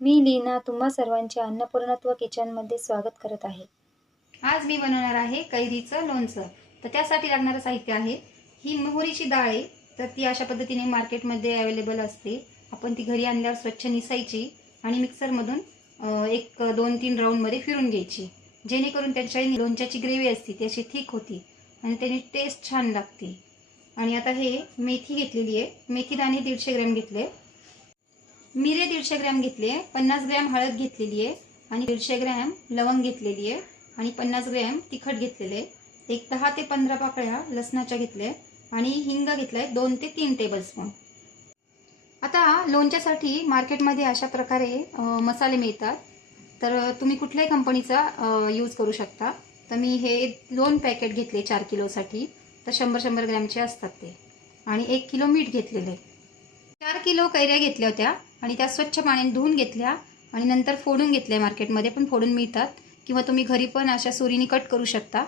मी लीना तुम्हा सर्वांचे अन्नपूर्णत्व किचनमध्ये स्वागत करत आहे। आज मी बनवणार आहे कैरीचं लोणचं। तर त्यासाठी लागणारं साहित्य आहे ही मोहरीची डाळ आहे। तर ती अशा पद्धतीने मार्केटमध्ये अवेलेबल असते। आपण ती घरी आणल्यावर स्वच्छ निसायची आणि मिक्सरमधून एक 2-3 राऊंडमध्ये फिरून घ्यायची, जेणेकरून त्याच्या लोणच्याची ग्रेव्ही असते ती अशी थिक होती आणि त्याने टेस्ट छान लागते। आणि आता हे मेथी घेतलेली आहे, मेथी दाणे 150 ग्रॅम घेतले, मिरे 150 ग्रॅम घेतले, 50 ग्रॅम हळद घेतलेली आहे आणि 150 ग्रॅम लवंग घेतलेली आहे आणि 50 ग्रॅम तिखट घेतलेले, एक 10 ते 15 पाकळ्या लसणाच्या घेतल्या आणि हिंग घेतलाय 2 ते 3 टेबलस्पून। आता लोणच्यासाठी मार्केटमध्ये अशा प्रकारे मसाले मिळतात, तर तुम्ही कुठल्याही कंपनीचा यूज करू शकता। तर मी हे 2 पॅकेट घेतले 4 किलोसाठी, तर 100-100 ग्रॅमचे असतात ते, आणि 1 किलो मीठ घेतलेले। 4 किलो कैऱ्या घेतल्या होत्या आणि त्या स्वच्छ पाण्याने धुवून घेतल्या आणि नंतर फोडून घेतल्या। मार्केटमध्ये पण फोडून मिळतात किंवा तुम्ही घरी पण अशा सुरीने कट करू शकता।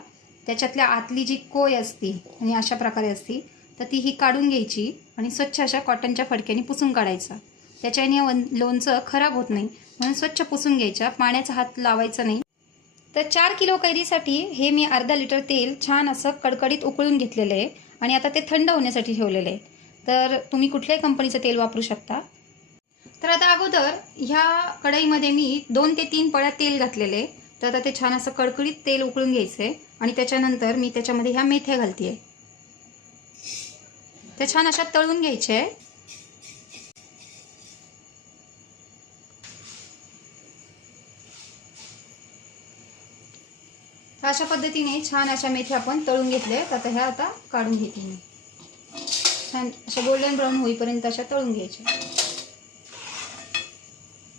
त्याच्यातल्या आतली जी कोय असते आणि अशा प्रकारे असते, तर ती ही काढून घ्यायची आणि स्वच्छ अशा कॉटनच्या फडक्याने पुसून काढायचा। त्याच्याने लोणचं खराब होत नाही, म्हणून स्वच्छ पुसून घ्यायच्या, पाण्याचा हात लावायचा नाही। तर 4 किलो कैरीसाठी हे मी अर्धा लिटर तेल छान असं कडकडीत उकळून घेतलेलं आहे आणि आता ते थंड होण्यासाठी ठेवलेलं आहे। तर तुम्ही कुठल्याही कंपनीचं तेल वापरू शकता। तर आता अगोदर ह्या कढईमध्ये मी 2 ते 3 पळ्या तेल घातलेले, तर आता ते छान असं कडकडीत तेल उकळून घ्यायचंय आणि त्याच्यानंतर मी त्याच्यामध्ये ह्या मेथ्या घालतेय, त्या छान अशा तळून घ्यायच्या। अशा पद्धतीने छान अशा मेथ्या आपण तळून घेतल्या, तर ह्या आता काढून घेते मी। छान अशा गोल्डन ब्राऊन होईपर्यंत अशा तळून घ्यायच्या।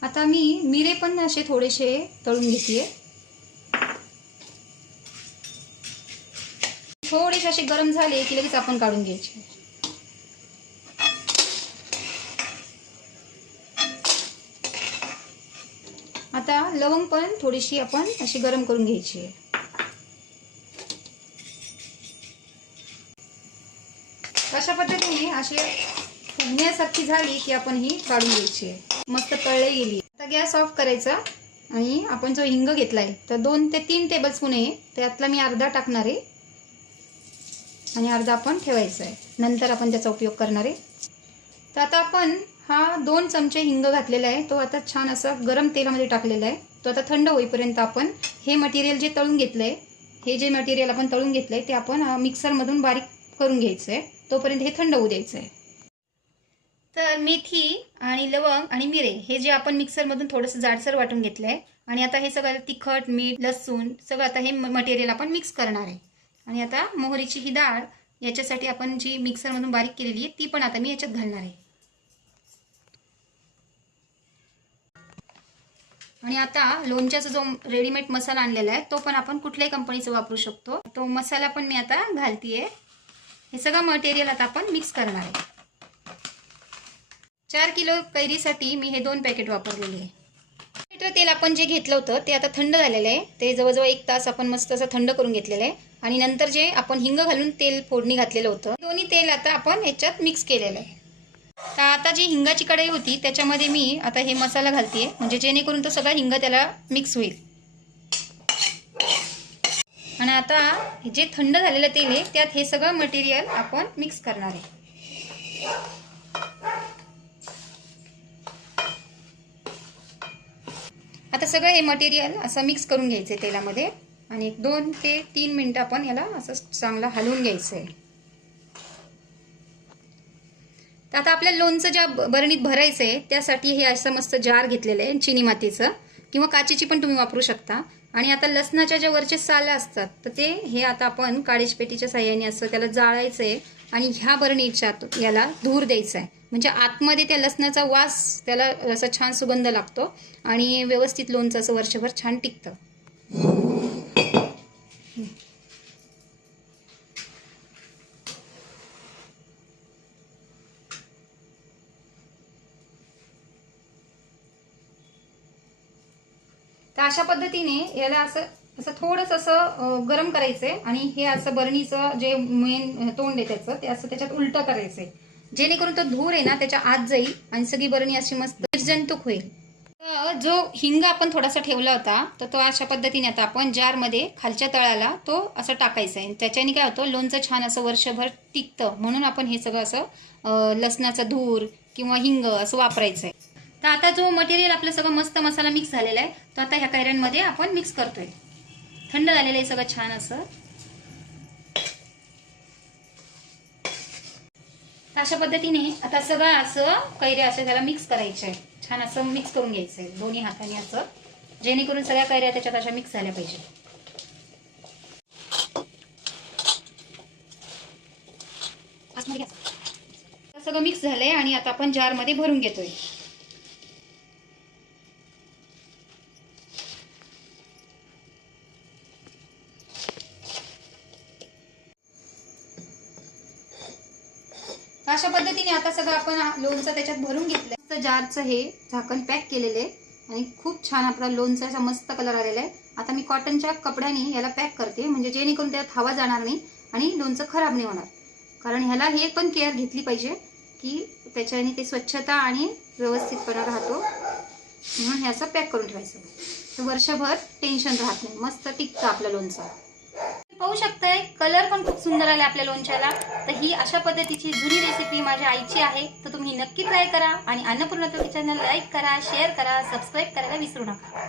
आता मी मिरे पण असे थोडेसे तळून घेते, थोडेसे असे गरम झाले की लगेच आपण काढून घ्यायचे। आता लवंग पण थोडीशी आपण अशी गरम करून घ्यायची आहे। अशा पद्धतीने अशी फुगण्यासारखी झाली की आपण ही काढून घ्यायची आहे, मस्त तळली गेली। आता गॅस ऑफ करायचा आणि आपण जो हिंग घेतलाय तर 2 ते 3 टेबलस्पून आहे, त्यातला मी अर्धा टाकणार आहे आणि अर्धा आपण ठेवायचा आहे, नंतर आपण त्याचा उपयोग करणार आहे। तर आता आपण हा 2 चमचे हिंग घातलेला आहे, तो आता छान असा गरम तेलामध्ये टाकलेला आहे। तो आता थंड होईपर्यंत आपण हे मटेरियल जे तळून घेतलंय, हे जे मटेरियल आपण तळून घेतलंय ते आपण मिक्सरमधून बारीक करून घ्यायचंय, तोपर्यंत हे थंड होऊ द्यायचंय। तर मेथी आणि लवंग आणि मिरे हे जे आपण मिक्सरमधून थोडंसं जाडसर वाटून घेतलंय आणि आता हे सगळं तिखट, मीठ, लसूण सगळं आता हे मटेरियल आपण मिक्स करणार आहे। आणि आता मोहरीची ही डाळ याच्यासाठी आपण जी मिक्सरमधून बारीक केलेली आहे ती पण आता मी याच्यात घालणार आहे। आणि आता लोणच्याचा जो रेडीमेड मसाला आणलेला आहे तो पण आपण कुठल्याही कंपनीचा वापरू शकतो, तो मसाला पण मी आता घालतीये। हे सगळं मटेरियल आता आपण मिक्स करणार आहे। 4 किलो कैरीसाठी मी हे 2 पॅकेट वापरलेले आहे। लिटर तेल आपण जे घेतलं होतं ते आता थंड झालेलं आहे, ते जवळजवळ 1 तास आपण मस्त असं थंड करून घेतलेलं आहे आणि नंतर जे आपण हिंग घालून तेल फोडणी घातलेलं होतं, दोन्ही तेल आता आपण याच्यात मिक्स केलेलं आहे। तर आता जी हिंगाची कढई होती त्याच्यामध्ये मी आता हे मसाला घालतेय, म्हणजे जेणेकरून तो सगळा हिंग त्याला मिक्स होईल। आणि आता जे थंड झालेलं तेल आहे त्यात हे सगळं मटेरियल आपण मिक्स करणार आहे। आता सगळं हे मटेरियल असं मिक्स करून घ्यायचंय तेलामध्ये आणि 2 ते 3 मिनिटं आपण याला असं चांगलं हलवून घ्यायचंय। तर आता आपल्या लोणचं ज्या बरणीत भरायचंय त्यासाठी हे असं मस्त जार घेतलेलं आहे, चिनी मातीचं किंवा काचेची पण तुम्ही वापरू शकता। आणि आता लसणाच्या ज्या वरचे सालं असतात तर ते हे आता आपण काडीपेटीच्या साह्याने असं त्याला जाळायचंय आणि ह्या बरणीच्या याला धूर द्यायचा आहे, म्हणजे आतमध्ये त्या लसणाचा वास त्याला असा छान सुगंध लागतो आणि व्यवस्थित लोणचं असं वर्षभर छान टिकतं। तर अशा पद्धतीने याला असं असं थोडंसं असं गरम करायचंय आणि हे असं बरणीचं जे मेन तोंड आहे त्याचं ते असं त्याच्यात उलटं करायचंय, जेणेकरून तो धूर आहे ना त्याच्या आत जाईल आणि सगळी बरणी अशी मस्त निर्जंतुक होईल। जो हिंग आपण थोडासा ठेवला होता तर तो अशा पद्धतीने आता आपण जारमध्ये खालच्या तळाला तो असं टाकायचा आहे. त्याच्याने काय होतं, लोणचं छान असं वर्षभर टिकतं. म्हणून आपण हे सगळं असं लसणाचा धूर किंवा हिंग असं वापरायचं आहे. तर आता जो मटेरियल आपलं सगळं मस्त मसाला मिक्स झालेला आहे तो आता ह्या कैऱ्यांमध्ये आपण मिक्स करतोय. थंड झालेलं आहे सगळं छान असं. अशा पद्धतीने आता सगळं असं कैऱ्या असं त्याला मिक्स करायचं आहे. छान असं मिक्स करून घ्यायचं आहे दोन्ही हाताने असं, जेणेकरून सगळ्या कैऱ्या त्याच्यात अशा मिक्स झाल्या पाहिजे. सगळं मिक्स झालंय आणि आता आपण जारमध्ये भरून घेतोय. अशा पद्धतीने आता सगळं आपण लोणचं त्याच्यात भरून घेतलंय. जारचं हे झाकण पॅक केलेलं आहे आणि खूप छान आपला लोणचाचा मस्त कलर आलेला आहे. आता मी कॉटनच्या कपड्याने याला पॅक करते, म्हणजे जेणेकरून त्यात हवा जाणार नाही आणि लोणचं खराब नाही होणार. कारण ह्याला हे पण केअर घेतली पाहिजे की त्याच्याने ते स्वच्छता आणि व्यवस्थितपणा राहतो. म्हणून हे असं पॅक करून ठेवायचं, तर वर्षभर टेन्शन राहत नाही, मस्त टिकतं आपलं लोणचं. पाहू शकताय कलर पण खूप सुंदर आले आपल्या लोणच्याला. तर ही अशा पद्धतीची जुनी रेसिपी माझ्या आईची आहे, तर तुम्ही नक्की ट्राय करा आणि अन्नपूर्णा किचनला लाईक करा, शेअर करा, सबस्क्राईब करायला विसरू नका.